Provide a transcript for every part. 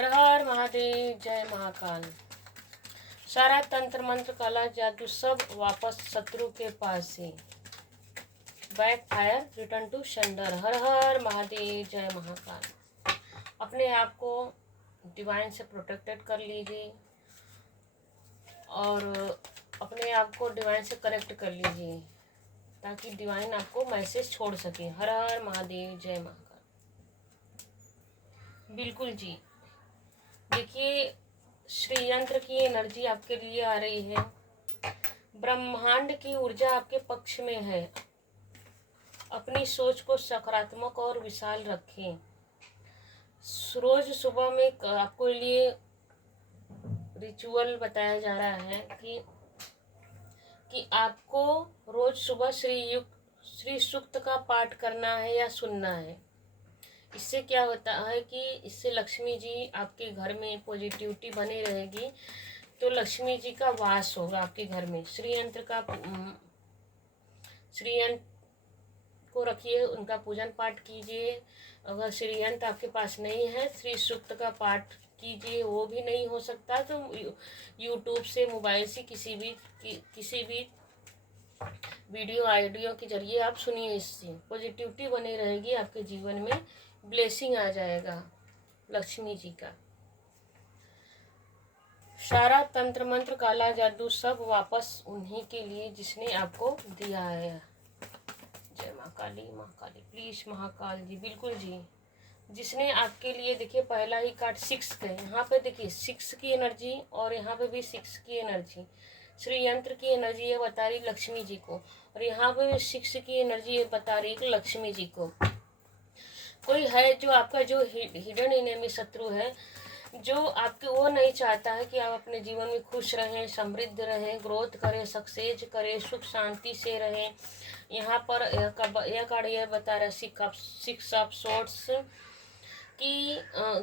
हर हर महादेव, जय महाकाल। सारा तंत्र मंत्र कला जादू सब वापस शत्रु के पास से। Backfire return to sender. हर हर महादेव, जय महाकाल। अपने आप को डिवाइन से प्रोटेक्टेड कर लीजिए और अपने आप को डिवाइन से कनेक्ट कर लीजिए ताकि डिवाइन आपको मैसेज छोड़ सके। हर हर महादेव, जय महाकाल। बिल्कुल जी, देखिए श्री यंत्र की एनर्जी आपके लिए आ रही है। ब्रह्मांड की ऊर्जा आपके पक्ष में है। अपनी सोच को सकारात्मक और विशाल रखें। रोज सुबह में आपको लिए रिचुअल बताया जा रहा है कि आपको रोज सुबह श्री सूक्त का पाठ करना है या सुनना है। इससे क्या होता है कि इससे लक्ष्मी जी आपके घर में पॉजिटिविटी बनी रहेगी, तो लक्ष्मी जी का वास होगा आपके घर में। श्री यंत्र को रखिए, उनका पूजन पाठ कीजिए। अगर श्री यंत्र आपके पास नहीं है, श्री सूक्त का पाठ कीजिए। वो भी नहीं हो सकता तो यूट्यूब से, मोबाइल से किसी भी वीडियो ऑडियो के जरिए आप सुनिए। इससे पॉजिटिविटी बनी रहेगी, आपके जीवन में ब्लेसिंग आ जाएगा लक्ष्मी जी का। सारा तंत्र मंत्र काला जादू सब वापस उन्हीं के लिए जिसने आपको दिया है। जय माँ काली, माँ काली प्लीज महाकाल जी। बिल्कुल जी, जिसने आपके लिए, देखिए पहला ही कार्ड 6 का है। यहाँ पे देखिए 6 की एनर्जी और यहाँ पे भी 6 की एनर्जी। श्री यंत्र की एनर्जी ये बता रही लक्ष्मी जी को, और यहाँ पे भी 6 की एनर्जी ये बता रही है लक्ष्मी जी को। कोई है जो आपका जो हिडन एनिमी शत्रु है, जो आपके वो नहीं चाहता है कि आप अपने जीवन में खुश रहें, समृद्ध रहें, ग्रोथ करें, सक्सेस करें, सुख शांति से रहें। यहाँ पर यह कार्ड यह बता रहा है 6 ऑफ सोर्ड्स कि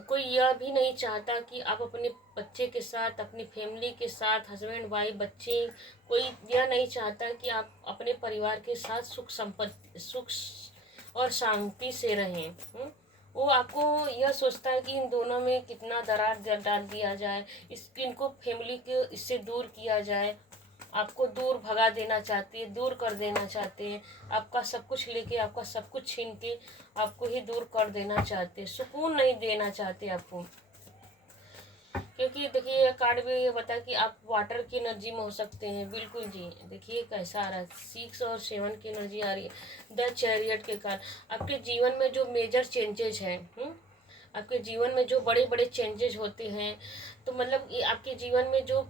कोई यह भी नहीं चाहता कि आप अपने बच्चे के साथ, अपनी फैमिली के साथ, हस्बैंड वाइफ बच्चे, कोई यह नहीं चाहता कि आप अपने परिवार के साथ सुख और शांति से रहें। वो आपको यह सोचता है कि इन दोनों में कितना दरार डाल दिया जाए, इनको फैमिली के इससे दूर किया जाए। आपको दूर भगा देना चाहते हैं, दूर कर देना चाहते हैं। आपका सब कुछ लेके, आपका सब कुछ छीन के आपको ही दूर कर देना चाहते हैं, सुकून नहीं देना चाहते आपको। क्योंकि देखिए ये कार्ड में ये बता कि आप वाटर की एनर्जी में हो सकते हैं। बिल्कुल जी, देखिए कैसा आ रहा है 6 और 7 की एनर्जी आ रही है द चैरियट के कारण। आपके जीवन में जो मेजर चेंजेस हैं, आपके जीवन में जो बड़े बड़े चेंजेस होते हैं, तो मतलब ये आपके जीवन में जो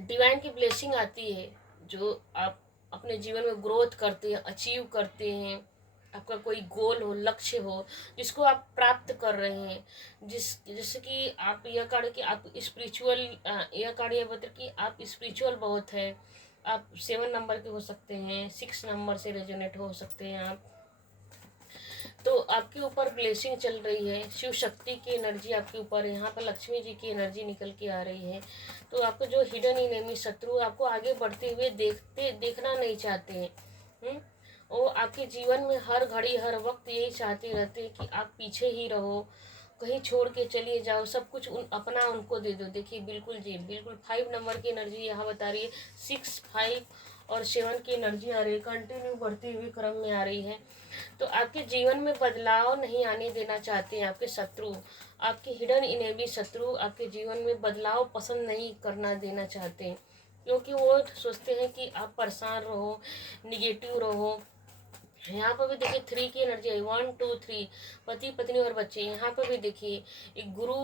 डिवाइन की ब्लेसिंग आती है, जो आप अपने जीवन में ग्रोथ करते हैं, अचीव करते हैं, आपका कोई गोल हो, लक्ष्य हो जिसको आप प्राप्त कर रहे हैं, जैसे कि आप यह कार्ड कि आप स्पिरिचुअल, यह कार्ड यह बता कि आप स्पिरिचुअल बहुत है। आप 7 नंबर के हो सकते हैं, 6 नंबर से रेजोनेट हो सकते हैं आप। तो आपके ऊपर ब्लेसिंग चल रही है, शिव शक्ति की एनर्जी आपके ऊपर है। यहाँ पर लक्ष्मी जी की एनर्जी निकल के आ रही है। तो आपको जो हिडन एनिमी शत्रु आपको आगे बढ़ते हुए देखना नहीं चाहते हैं। वो आपके जीवन में हर घड़ी हर वक्त यही चाहते रहते हैं कि आप पीछे ही रहो, कहीं छोड़ के चलिए जाओ, सब कुछ अपना उनको दे दो। देखिए बिल्कुल जी, बिल्कुल 5 नंबर की एनर्जी यहाँ बता रही है। 6, 5 और 7 की एनर्जी आ रही है, कंटिन्यू बढ़ते हुए क्रम में आ रही है। तो आपके जीवन में बदलाव नहीं आने देना चाहते हैं आपके शत्रु। आपके हिडन एनिमी शत्रु आपके जीवन में बदलाव पसंद नहीं करना देना चाहते हैं, क्योंकि वो सोचते हैं कि आप परेशान रहो, निगेटिव रहो। यहाँ पर भी देखिए 3 की एनर्जी है, 1 2 3 पति पत्नी और बच्चे। यहाँ पर भी देखिए एक गुरु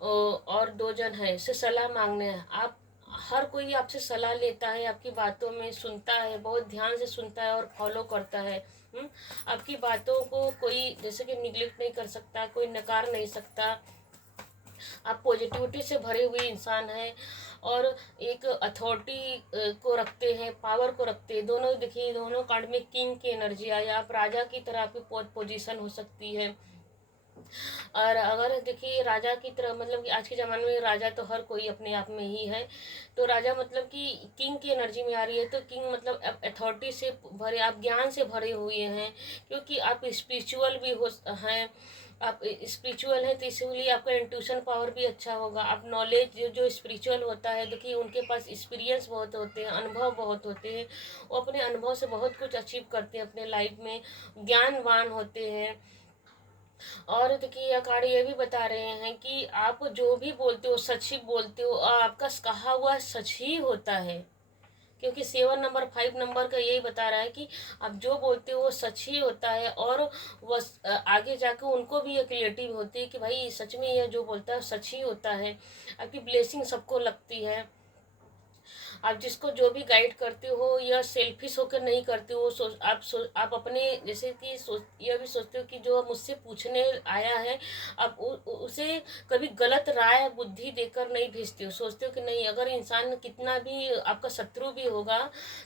और 2 जन है से सलाह मांगने हैं। आप हर कोई आपसे सलाह लेता है, आपकी बातों में सुनता है, बहुत ध्यान से सुनता है और फॉलो करता है। आपकी बातों को कोई जैसे कि निगलेक्ट नहीं कर सकता, कोई नकार नहीं सकता। आप पॉजिटिविटी से भरे हुए इंसान हैं और एक अथॉरिटी को रखते हैं, पावर को रखते हैं। दोनों देखिए, दोनों कार्ड में किंग की एनर्जी आई। आप राजा की तरह आपकी पोजीशन हो सकती है। और अगर देखिए राजा की तरह, मतलब कि आज के ज़माने में राजा तो हर कोई अपने आप में ही है। तो राजा मतलब कि किंग की एनर्जी में आ रही है। तो किंग मतलब अथॉरिटी से भरे, आप ज्ञान से भरे हुए हैं, क्योंकि आप स्पिरिचुअल भी हो हैं आप स्पिरिचुअल हैं तो इसीलिए आपका इंट्यूशन पावर भी अच्छा होगा। आप नॉलेज जो स्पिरिचुअल होता है, देखिए उनके पास एक्सपीरियंस बहुत होते हैं, अनुभव बहुत होते हैं, वो अपने अनुभव से बहुत कुछ अचीव करते हैं अपने लाइफ में, ज्ञानवान होते हैं। और देखिए अखाड़े ये भी बता रहे हैं कि आप जो भी बोलते हो सच ही बोलते हो, और आपका कहा हुआ सच ही होता है। क्योंकि 7 नंबर 5 नंबर का यही बता रहा है कि आप जो बोलते हो वो सच ही होता है। और वह आगे जाकर उनको भी ये क्रिएटिव होती है कि भाई सच में ये जो बोलता है सच ही होता है। आपकी ब्लेसिंग सबको लगती है। आप जिसको जो भी गाइड करते हो या सेल्फिश होकर नहीं करते हो, आप अपने जैसे कि यह भी सोचते हो कि जो मुझसे पूछने आया है, आप उसे कभी गलत राय बुद्धि देकर नहीं भेजते हो। सोचते हो कि नहीं, अगर इंसान कितना भी आपका शत्रु भी होगा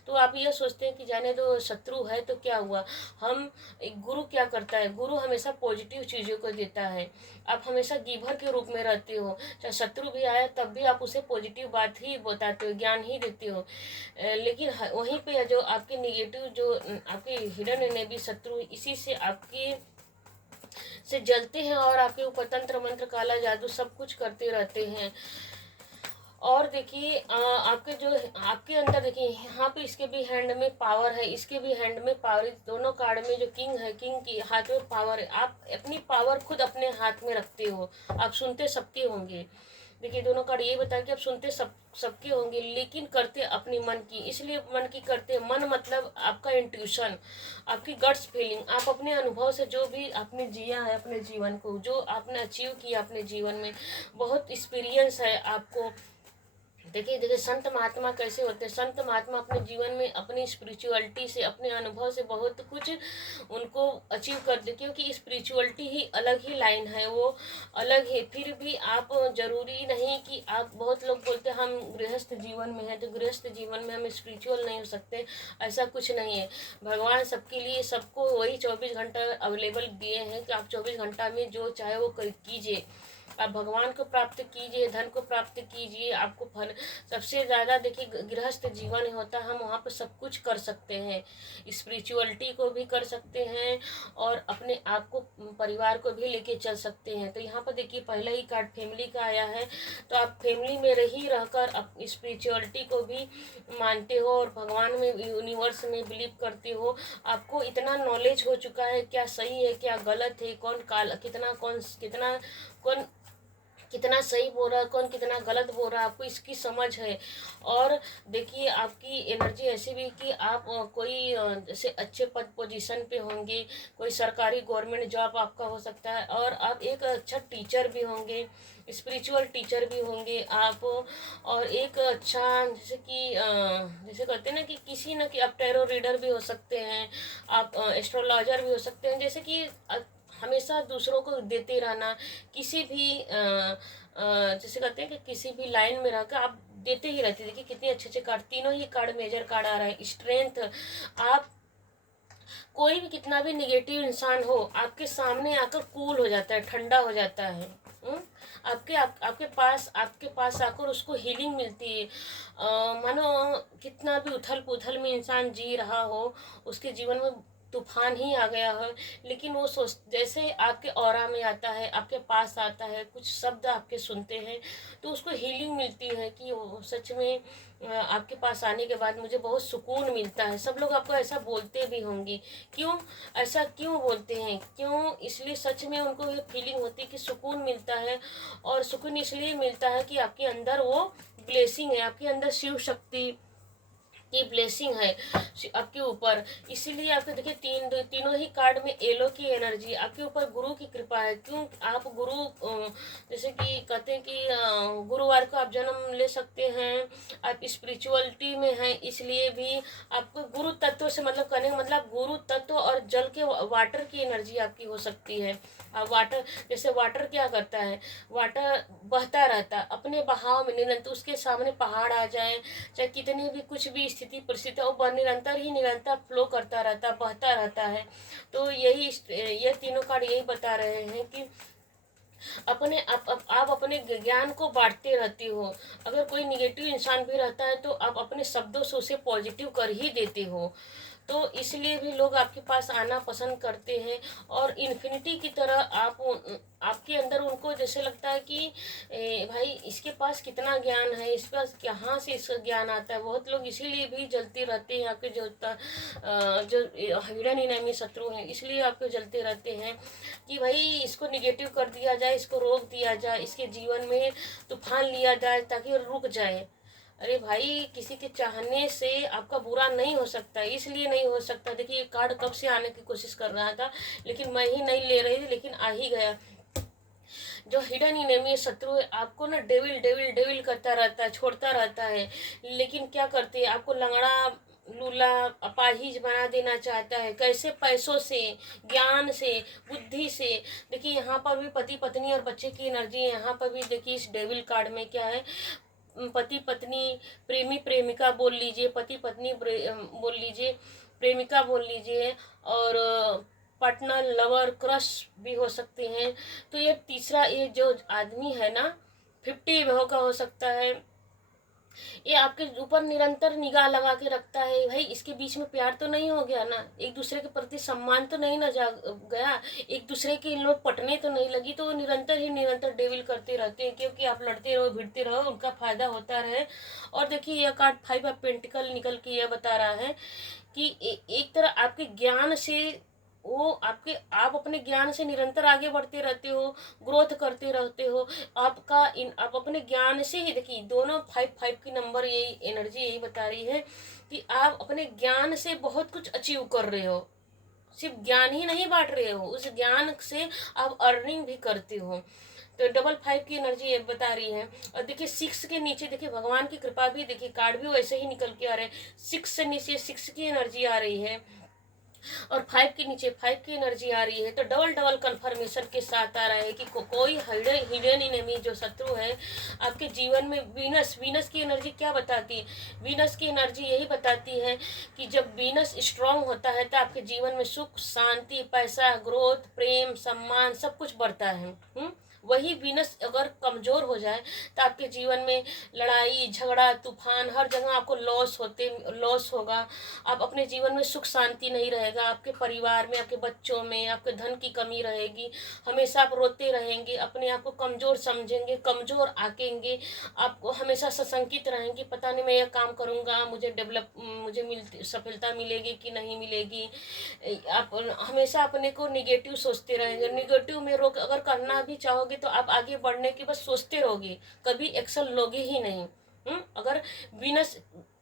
तो आप यह सोचते हैं कि जाने दो, शत्रु है तो क्या हुआ। हम एक गुरु क्या करता है, गुरु हमेशा पॉजिटिव चीज़ों को देता है। आप हमेशा गिवर के रूप में रहते हो, चाहे शत्रु भी आया तब भी आप उसे पॉजिटिव बात ही बताते हो, ज्ञान ही देते हो। लेकिन वहीं पे जो आपके निगेटिव जो आपके हिडन एनिमी शत्रु, इसी से आपके से जलते हैं और आपके ऊपर तंत्र मंत्र काला जादू सब कुछ करते रहते हैं। और देखिए आपके जो आपके अंदर देखिए यहाँ पे इसके भी हैंड में पावर है, इसके भी हैंड में पावर। दोनों कार्ड में जो किंग है, किंग की हाथ में पावर है। आप अपनी पावर खुद अपने हाथ में रखते हो। आप सुनते सबके होंगे। देखिए दोनों कार्ड ये बताया कि आप सुनते सबके होंगे, लेकिन करते अपनी मन की। इसलिए मन की करते, मन मतलब आपका इंट्यूशन, आपकी गट्स फीलिंग। आप अपने अनुभव से जो भी आपने जिया है अपने जीवन को, जो आपने अचीव किया अपने जीवन में, बहुत एक्सपीरियंस है आपको। देखिए देखिए संत महात्मा कैसे होते हैं। संत महात्मा अपने जीवन में अपनी स्पिरिचुअलिटी से, अपने अनुभव से बहुत कुछ उनको अचीव करते, क्योंकि स्पिरिचुअलिटी ही अलग ही लाइन है, वो अलग है। फिर भी आप जरूरी नहीं कि आप, बहुत लोग बोलते हैं हम गृहस्थ जीवन में हैं तो गृहस्थ जीवन में हम स्पिरिचुअल नहीं हो सकते। ऐसा कुछ नहीं है। भगवान सबके लिए, सबको वही 24 घंटा अवेलेबल दिए हैं कि आप 24 घंटा में जो चाहे वो कीजिए। आप भगवान को प्राप्त कीजिए, धन को प्राप्त कीजिए। आपको फल सबसे ज़्यादा देखिए गृहस्थ जीवन होता है, हम वहाँ पर सब कुछ कर सकते हैं। स्पिरिचुअलिटी को भी कर सकते हैं और अपने आप को, परिवार को भी लेके चल सकते हैं। तो यहाँ पर देखिए पहला ही कार्ड फैमिली का आया है। तो आप फैमिली में रही रहकर स्पिरिचुअलिटी को भी मानते हो और भगवान में, यूनिवर्स में बिलीव करते हो। आपको इतना नॉलेज हो चुका है क्या सही है क्या गलत है, कौन काल कितना, कौन कितना सही बोल रहा है, कौन कितना गलत बोल रहा है, आपको इसकी समझ है। और देखिए आपकी एनर्जी ऐसी भी कि आप कोई जैसे अच्छे पद पोजीशन पे होंगे, कोई सरकारी गवर्नमेंट जॉब आपका हो सकता है, और आप एक अच्छा टीचर भी होंगे, स्पिरिचुअल टीचर भी होंगे आप। और एक अच्छा जैसे कि जैसे कहते हैं ना कि किसी न कि आप टैरो रीडर भी हो सकते हैं, आप एस्ट्रोलॉजर भी हो सकते हैं। जैसे कि हमेशा दूसरों को देते रहना, किसी भी जैसे कहते हैं कि किसी भी लाइन में रहकर आप देते ही रहते। देखिए कितने अच्छे अच्छे कार्ड, तीनों ही कार्ड मेजर कार्ड आ रहा है। स्ट्रेंथ, आप कोई भी कितना भी निगेटिव इंसान हो आपके सामने आकर कूल हो जाता है, ठंडा हो जाता है। आपके पास आकर उसको हीलिंग मिलती है। मानो कितना भी उथल पुथल में इंसान जी रहा हो, उसके जीवन में तूफान ही आ गया हो, लेकिन वो सोच जैसे आपके ऑरा में आता है, आपके पास आता है, कुछ शब्द आपके सुनते हैं तो उसको हीलिंग मिलती है कि वो सच में आपके पास आने के बाद मुझे बहुत सुकून मिलता है। सब लोग आपको ऐसा बोलते भी होंगे। क्यों ऐसा क्यों बोलते हैं, क्यों? इसलिए सच में उनको ये फीलिंग होती है कि सुकून मिलता है। और सुकून इसलिए मिलता है कि आपके अंदर वो ब्लेसिंग है, आपके अंदर शिव शक्ति की ब्लेसिंग है आपके ऊपर। इसीलिए आपको देखिए तीनों ही कार्ड में एलो की एनर्जी, आपके ऊपर गुरु की कृपा है। क्यों? आप गुरु जैसे कि कहते हैं कि गुरुवार को आप जन्म ले सकते हैं, आप स्पिरिचुअलिटी में हैं, इसलिए भी आपको गुरु तत्व से मतलब करने का मतलब गुरु तत्व और जल के वाटर की एनर्जी आपकी हो सकती है। वाटर, जैसे वाटर क्या करता है, वाटर बहता रहता है अपने बहाव में निरंतर। उसके सामने पहाड़ आ जाए, चाहे कितनी भी कुछ भी स्थिति परिस्थिति, वो निरंतर फ्लो करता रहता है, बहता रहता है। तो ये तीनों कार्ड यही बता रहे हैं कि आप अपने ज्ञान को बांटते रहते हो। अगर कोई निगेटिव इंसान भी रहता है तो आप अपने शब्दों से उसे पॉजिटिव कर ही देते हो। तो इसलिए भी लोग आपके पास आना पसंद करते हैं। और इन्फिनिटी की तरह आपके अंदर उनको जैसे लगता है कि भाई इसके पास कितना ज्ञान है, इस पास कहाँ से इसका ज्ञान आता है। बहुत लोग इसीलिए भी जलते रहते हैं, आपके जो हिडन इनेमी शत्रु हैं, इसलिए आपको जलते रहते हैं कि भाई इसको निगेटिव कर दिया जाए, इसको रोक दिया जाए, इसके जीवन में तूफान लिया जाए ताकि रुक जाए। अरे भाई, किसी के चाहने से आपका बुरा नहीं हो सकता, इसलिए नहीं हो सकता। देखिए ये कार्ड कब से आने की कोशिश कर रहा था, लेकिन मैं ही नहीं ले रही थी, लेकिन आ ही गया। जो हिडन इनेमी शत्रु है, आपको ना डेविल डेविल डेविल करता रहता है, छोड़ता रहता है, लेकिन क्या करते हैं, आपको लंगड़ा लूला अपाहिज बना देना चाहता है। कैसे? पैसों से, ज्ञान से, बुद्धि से। देखिए यहाँ पर भी पति पत्नी और बच्चे की एनर्जी है। यहाँ पर भी देखिए इस डेविल कार्ड में क्या है, पति पत्नी, प्रेमी प्रेमिका बोल लीजिए, पति पत्नी बोल लीजिए, प्रेमिका बोल लीजिए, और पार्टनर, लवर, क्रश भी हो सकते हैं। तो ये तीसरा, ये जो आदमी है ना, 50 विवाह का हो सकता है, ये आपके ऊपर निरंतर निगाह लगा के रखता है। भाई इसके बीच में प्यार तो नहीं हो गया ना, एक दूसरे के प्रति सम्मान तो नहीं ना जा गया, एक दूसरे के इन लोग पटने तो नहीं लगी, तो वो निरंतर ही निरंतर डेविल करते रहते हैं, क्योंकि आप लड़ते रहो, भिड़ते रहो, उनका फायदा होता रहे। और देखिए यह कार्ड 5 ऑफ पेंटिकल निकल के यह बता रहा है कि एक तरह आपके ज्ञान से वो आप अपने ज्ञान से निरंतर आगे बढ़ते रहते हो, ग्रोथ करते रहते हो। आप अपने ज्ञान से ही, देखिए दोनों 5 की नंबर, यही एनर्जी यही बता रही है कि आप अपने ज्ञान से बहुत कुछ अचीव कर रहे हो। सिर्फ ज्ञान ही नहीं बांट रहे हो, उस ज्ञान से आप अर्निंग भी करते हो। तो 5 की एनर्जी ये बता रही है। और देखिए 6 के नीचे देखिए भगवान की कृपा भी, देखिए कार्ड भी वैसे ही निकल के आ रहे हैं। 6 से नीचे 6 की एनर्जी आ रही है, और 5 के नीचे 5 की एनर्जी आ रही है। तो डबल डबल कंफर्मेशन के साथ आ रहा है कि कोई हिडन इनेमी जो शत्रु है आपके जीवन में। वीनस की एनर्जी क्या बताती है? वीनस की एनर्जी यही बताती है कि जब वीनस स्ट्रांग होता है तो आपके जीवन में सुख, शांति, पैसा, ग्रोथ, प्रेम, सम्मान सब कुछ बढ़ता है। वही वीनस अगर कमजोर हो जाए तो आपके जीवन में लड़ाई झगड़ा, तूफान, हर जगह आपको लॉस होगा। आप अपने जीवन में सुख शांति नहीं रहेगा, आपके परिवार में, आपके बच्चों में, आपके धन की कमी रहेगी। हमेशा आप रोते रहेंगे, अपने आप को कमजोर समझेंगे, कमजोर आकेंगे, आपको हमेशा सशंकित रहेंगे, पता नहीं मैं यह काम करूँगा, मुझे सफलता मिलेगी कि नहीं मिलेगी। आप हमेशा अपने को निगेटिव सोचते रहेंगे। निगेटिव में रोक अगर करना भी चाहोगे तो आप आगे बढ़ने की बस सोचते रहोगे, कभी एक्शन लोगे ही नहीं। अगर वीनस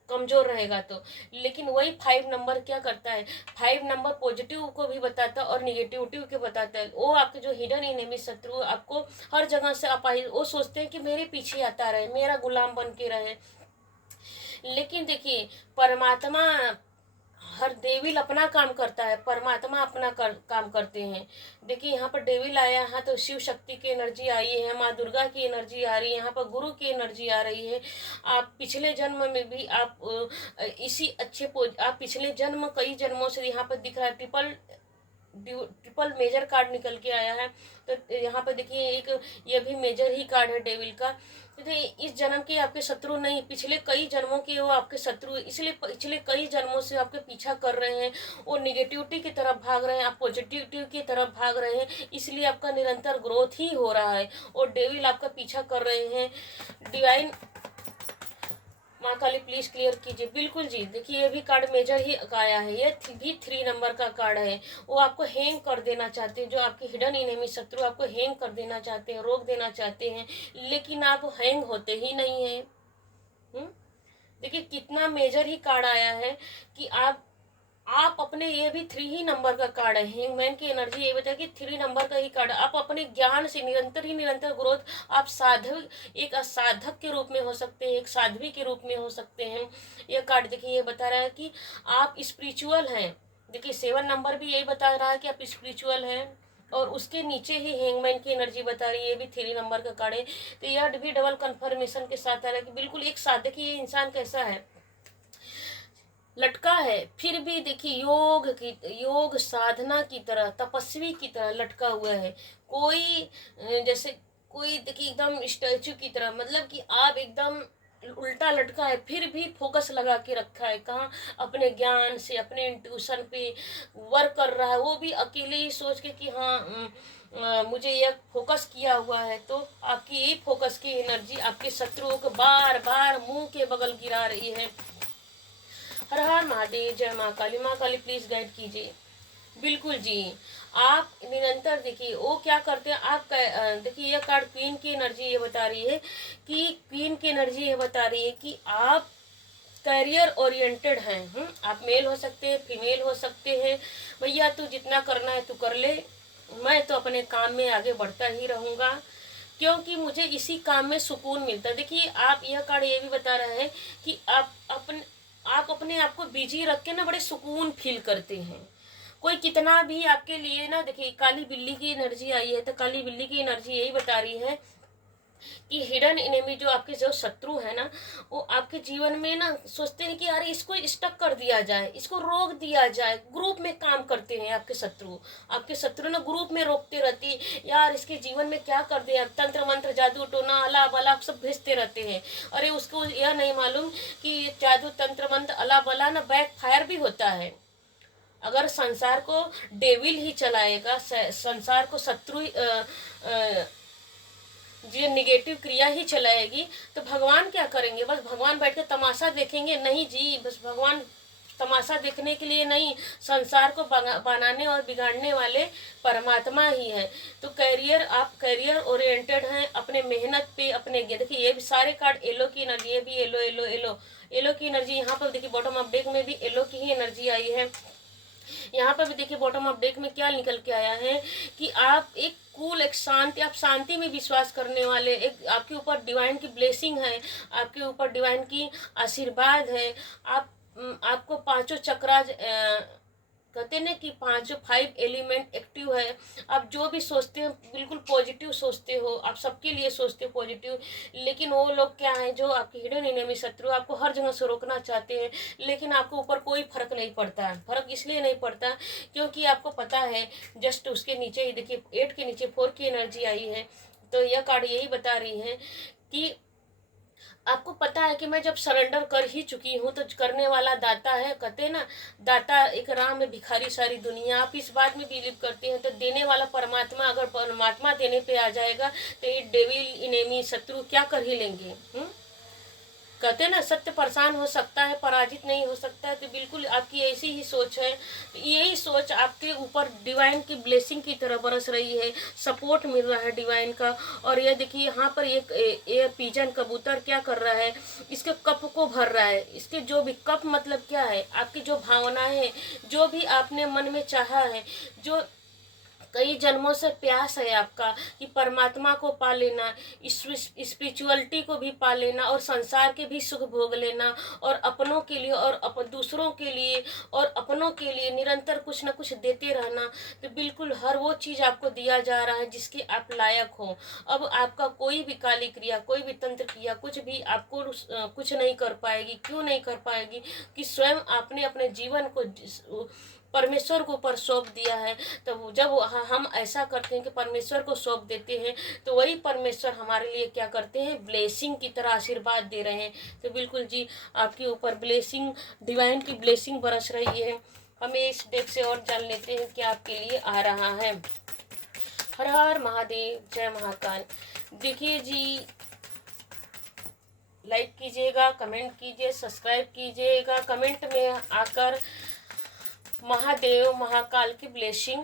कमजोर रहेगा तो। लेकिन वही 5 नंबर क्या करता है, 5 नंबर पॉजिटिव को भी बताता है और निगेटिविटी को बताता है। वो आपके जो हिडन इनेमी शत्रु आपको हर जगह से वो सोचते हैं कि मेरे पीछे आता रहे, मेरा गुलाम बन के रहे। लेकिन देखिए परमात्मा, हर डेविल अपना काम करता है, परमात्मा अपना काम करते हैं। देखिए यहाँ पर डेविल आया है तो शिव शक्ति की एनर्जी आई है, माँ दुर्गा की एनर्जी आ रही है, यहाँ पर गुरु की एनर्जी आ रही है। आप पिछले जन्म में भी आप पिछले जन्म, कई जन्मों से यहाँ पर दिख रहा है। ट्रिपल मेजर कार्ड निकल के आया है। तो यहाँ पर देखिए ये भी मेजर ही कार्ड है डेविल का। तो इस जन्म के आपके शत्रु नहीं, पिछले कई जन्मों के वो आपके शत्रु, इसलिए पिछले कई जन्मों से आपके पीछा कर रहे हैं। वो निगेटिविटी की तरफ भाग रहे हैं, आप पॉजिटिविटी की तरफ भाग रहे हैं, इसलिए आपका निरंतर ग्रोथ ही हो रहा है और डेविल आपका पीछा कर रहे हैं। डिवाइन माँ काली प्लीज क्लियर कीजिए। बिल्कुल जी, देखिए ये भी कार्ड मेजर ही आया है, ये भी 3 नंबर का कार्ड है। वो आपको हैंग कर देना चाहते हैं, जो आपके हिडन इनेमी शत्रु आपको हैंग कर देना चाहते हैं, रोक देना चाहते हैं, लेकिन आप हैंग होते ही नहीं है। देखिए कितना मेजर ही कार्ड आया है कि आप अपने, ये भी 3 ही नंबर का कार्ड है। हैंगमैन की एनर्जी ये बताया कि 3 नंबर का ही कार्ड है। आप अपने ज्ञान से निरंतर ग्रोथ, आप एक साधक के रूप में हो सकते हैं, एक साध्वी के रूप में हो सकते हैं। यह कार्ड देखिए ये बता रहा है कि आप स्पिरिचुअल हैं। देखिए 7 नंबर भी यही बता रहा है कि आप स्पिरिचुअल हैं, और उसके नीचे ही हैंगमैन की एनर्जी बता रही है, ये भी 3 नंबर का कार्ड है। तो यह भी डबल कंफर्मेशन के साथ आ रहा है कि बिल्कुल एक साधक ही इंसान कैसा है, लटका है, फिर भी देखिए योग साधना की तरह, तपस्वी की तरह लटका हुआ है। जैसे कोई देखिए एकदम स्टैचू की तरह, मतलब कि आप एकदम उल्टा लटका है, फिर भी फोकस लगा के रखा है, कहाँ अपने ज्ञान से, अपने इंट्यूशन पे वर्क कर रहा है, वो भी अकेले ही सोच के कि हाँ मुझे यह फोकस किया हुआ है। तो आपकी यही फोकस की एनर्जी आपके शत्रुओं को बार बार मुंह के बगल गिरा रही है। हर हर महादेव, जय माँ काली। माँ काली प्लीज गाइड कीजिए। बिल्कुल जी, आप निरंतर देखिए वो क्या करते हैं। आप देखिए यह कार्ड क्वीन की एनर्जी ये बता रही है कि क्वीन की एनर्जी ये बता रही है कि आप करियर ओरिएंटेड हैं। आप मेल हो सकते हैं, फीमेल हो सकते हैं। भैया तू जितना करना है तू कर ले, मैं तो अपने काम में आगे बढ़ता ही रहूँगा, क्योंकि मुझे इसी काम में सुकून मिलता है। देखिए आप, यह कार्ड ये भी बता रहा है कि आप अपने आप को बिजी रख के ना बड़े सुकून फील करते हैं। कोई कितना भी आपके लिए ना, देखिए काली बिल्ली की एनर्जी आई है, तो काली बिल्ली की एनर्जी यही बता रही है कि हिडन एनिमी, जो आपके जो शत्रु है ना, वो आपके जीवन में ना सोचते हैं कि यार इसको स्टक कर दिया जाए, इसको रोक दिया जाए। ग्रुप में काम करते हैं आपके शत्रु ना ग्रुप में रोकते रहती यार इसके जीवन में क्या कर दिया, तंत्र मंत्र जादू टोना अला बला सब भेजते रहते हैं। अरे उसको यह नहीं मालूम कि जादू तंत्र मंत्र अला बला ना बैक फायर भी होता है। अगर संसार को डेविल ही चलाएगा, संसार को शत्रु जो निगेटिव क्रिया ही चलाएगी, तो भगवान क्या करेंगे? बस भगवान बैठ के तमाशा देखेंगे? नहीं जी, बस भगवान तमाशा देखने के लिए नहीं, संसार को बनाने और बिगाड़ने वाले परमात्मा ही है। तो आप करियर ओरिएंटेड हैं, अपने मेहनत पे, अपने देखिए ये भी सारे कार्ड येलो की एनर्जी, ये भी येलो येलो येलो येलो की एनर्जी। यहाँ पर देखिए बॉटम ऑफ डेक में भी येलो की ही एनर्जी आई है। यहाँ पर भी देखिए बॉटम ऑफ डेक में क्या निकल के आया है कि आप एक कूल, एक शांति, आप शांति में विश्वास करने वाले, एक आपके ऊपर डिवाइन की ब्लेसिंग है, आपके ऊपर डिवाइन की आशीर्वाद है। आपको पांचों चक्राज कहते हैं ना कि पांचों 5 एलिमेंट एक्टिव है। आप जो भी सोचते हो बिल्कुल पॉजिटिव सोचते हो, आप सबके लिए सोचते हो पॉजिटिव। लेकिन वो लोग क्या है, जो आपके हिडन एनिमी शत्रु आपको हर जगह से रोकना चाहते हैं, लेकिन आपको ऊपर कोई फर्क नहीं पड़ता है। फर्क इसलिए नहीं पड़ता क्योंकि आपको पता है, जस्ट उसके नीचे ही देखिए 8 के नीचे 4 की एनर्जी आई है। तो यह कार्ड यही बता रही है कि आपको पता है कि मैं जब सरेंडर कर ही चुकी हूँ तो करने वाला दाता है। कहते हैं ना, दाता एक राम में भिखारी सारी दुनिया। आप इस बात में बिलीव करते हैं तो देने वाला परमात्मा, अगर परमात्मा देने पे आ जाएगा तो ये डेविल इनेमी शत्रु क्या कर ही लेंगे। कहते हैं ना, सत्य परेशान हो सकता है, पराजित नहीं हो सकता है। तो बिल्कुल आपकी ऐसी ही सोच है। यही सोच आपके ऊपर डिवाइन की ब्लेसिंग की तरह बरस रही है, सपोर्ट मिल रहा है डिवाइन का। और ये देखिए यहाँ पर ये पिजन कबूतर क्या कर रहा है, इसके कप को भर रहा है। इसके जो भी कप मतलब क्या है, आपकी जो भावनाएं हैं, जो भी आपने मन में चाहा है, जो कई जन्मों से प्यास है आपका कि परमात्मा को पा लेना, स्पिरिचुअलिटी को भी पा लेना, और संसार के भी सुख भोग लेना, और अपनों के लिए और दूसरों के लिए और अपनों के लिए निरंतर कुछ ना कुछ देते रहना। तो बिल्कुल हर वो चीज़ आपको दिया जा रहा है जिसके आप लायक हो। अब आपका कोई भी काली क्रिया, कोई भी तंत्र क्रिया, कुछ भी आपको कुछ नहीं कर पाएगी। क्यों नहीं कर पाएगी? कि स्वयं आपने अपने जीवन को परमेश्वर को ऊपर सौंप दिया है। तो जब हम ऐसा करते हैं कि परमेश्वर को सौंप देते हैं, तो वही परमेश्वर हमारे लिए क्या करते हैं, ब्लेसिंग की तरह आशीर्वाद दे रहे हैं। तो बिल्कुल जी आपके ऊपर ब्लेसिंग, डिवाइन की ब्लेसिंग बरस रही है। हमें इस डेक से और जान लेते हैं क्या आपके लिए आ रहा है। हर हर महादेव, जय महाकाल। देखिए जी, लाइक कीजिएगा, कमेंट कीजिए, सब्सक्राइब कीजिएगा। कमेंट में आकर महादेव महाकाल की ब्लेसिंग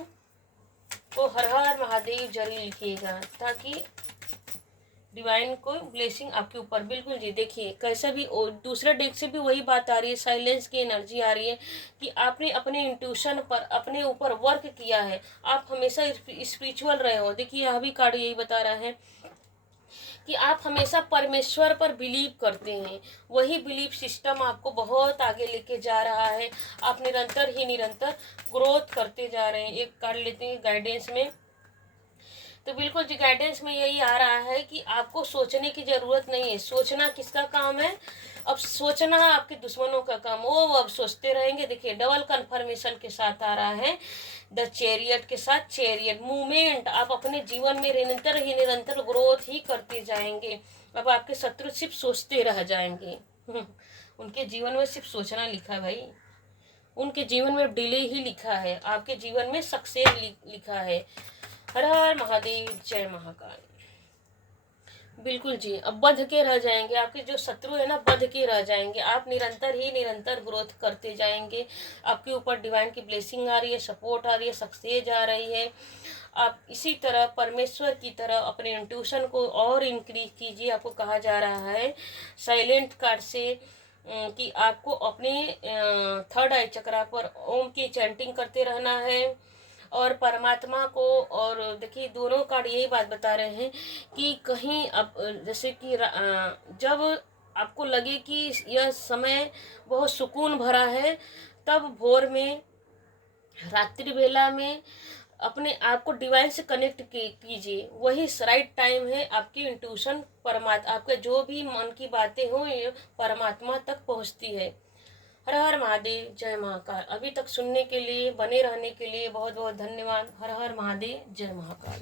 को हर हर महादेव जरूर लिखिएगा, ताकि डिवाइन को ब्लेसिंग आपके ऊपर। बिल्कुल जी, देखिए कैसा भी, और दूसरे डेक से भी वही बात आ रही है, साइलेंस की एनर्जी आ रही है कि आपने अपने इंट्यूशन पर, अपने ऊपर वर्क किया है, आप हमेशा स्पिरिचुअल रहे हो। देखिए यह भी कार्ड यही बता रहा है कि आप हमेशा परमेश्वर पर बिलीव करते हैं। वही बिलीव सिस्टम आपको बहुत आगे लेके जा रहा है। आप निरंतर ग्रोथ करते जा रहे हैं। एक कार्ड लेते हैं गाइडेंस में। तो बिल्कुल जी गाइडेंस में यही आ रहा है कि आपको सोचने की ज़रूरत नहीं है। सोचना किसका काम है? अब सोचना आपके दुश्मनों का काम, वो अब सोचते रहेंगे। देखिए डबल कन्फर्मेशन के साथ आ रहा है, द चैरियट के साथ चैरियट मूवमेंट। आप अपने जीवन में निरंतर ग्रोथ ही करते जाएंगे। अब आपके शत्रु सिर्फ सोचते रह जाएंगे। उनके जीवन में सिर्फ सोचना लिखा है भाई, उनके जीवन में डिले ही लिखा है, आपके जीवन में सक्सेस लिखा है। हर हर महादेव, जय महाकाल। बिल्कुल जी, अब बंध के रह जाएंगे, आपके जो शत्रु है ना बंध के रह जाएंगे। आप निरंतर ग्रोथ करते जाएंगे। आपके ऊपर डिवाइन की ब्लेसिंग आ रही है, सपोर्ट आ रही है, सक्सेस आ रही है। आप इसी तरह परमेश्वर की तरह अपने इंट्यूशन को और इंक्रीज कीजिए। आपको कहा जा रहा है साइलेंट कार्ड से कि आपको अपने थर्ड आई चक्रा पर ओम की चैंटिंग करते रहना है और परमात्मा को। और देखिए दोनों कार्ड यही बात बता रहे हैं कि कहीं अब जैसे कि जब आपको लगे कि यह समय बहुत सुकून भरा है, तब भोर में, रात्रि वेला में अपने आप को डिवाइन से कनेक्ट कीजिए। वही राइट टाइम है। आपकी इंट्यूशन परमात्मा, आपके जो भी मन की बातें हो ये परमात्मा तक पहुंचती है। हर हर महादेव, जय महाकाल। अभी तक सुनने के लिए, बने रहने के लिए बहुत बहुत धन्यवाद। हर हर महादेव, जय महाकाल।